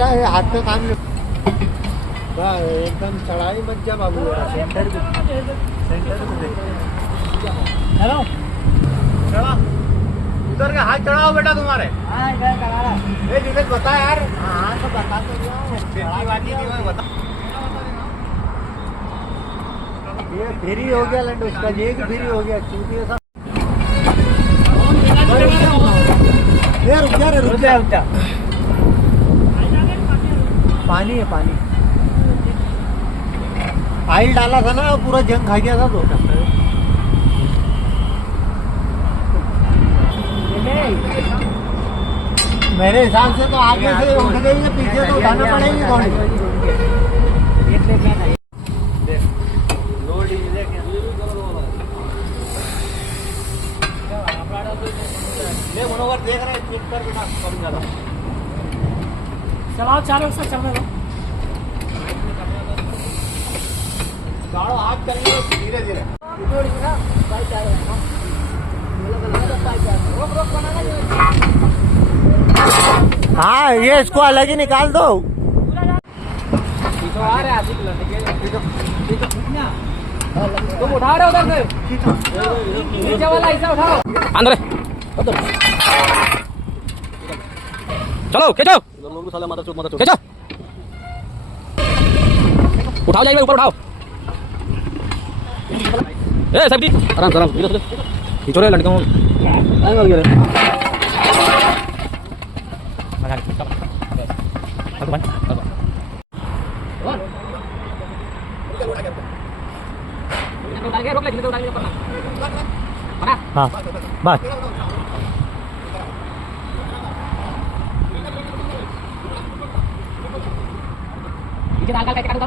रहा है, हाथ का काम एकदम चढ़ाई मत जा बाबू, सेंटर को हेलो चढ़ा, उधर का हाथ चढ़ाओ बेटा तुम्हारे। जिन्हें बता यार। हाँ तो बता तो बता। ये फ्री हो गया लंड उसका, ये फ्री हो गया चूंकि ऐसा। रुक जा। पानी है पानी, आयल डाला था ना, पूरा जंग खा गया था तो। मेरे हिसाब से तो आगे से उठ गई है, पीछे तो उठाना पड़ेगी थोड़ी। देख रहे चेक कर बेटा, कम ज्यादा चलाओ, चारों से चलने दो। गाड़ो हाथ चलेंगे धीरे धीरे। हाँ ये इसको अलग ही निकाल दो। तुम उठा रहे हो उधर से, नीचे वाला हिस्सा उठाओ। अंदर चलो खींचो, खींचो, उठाओ जाइए ऊपर उठाओ। ए सब ठीक, आराम आराम खींचो रे लड़का। हाँ बस नीचे डाल के काट दो।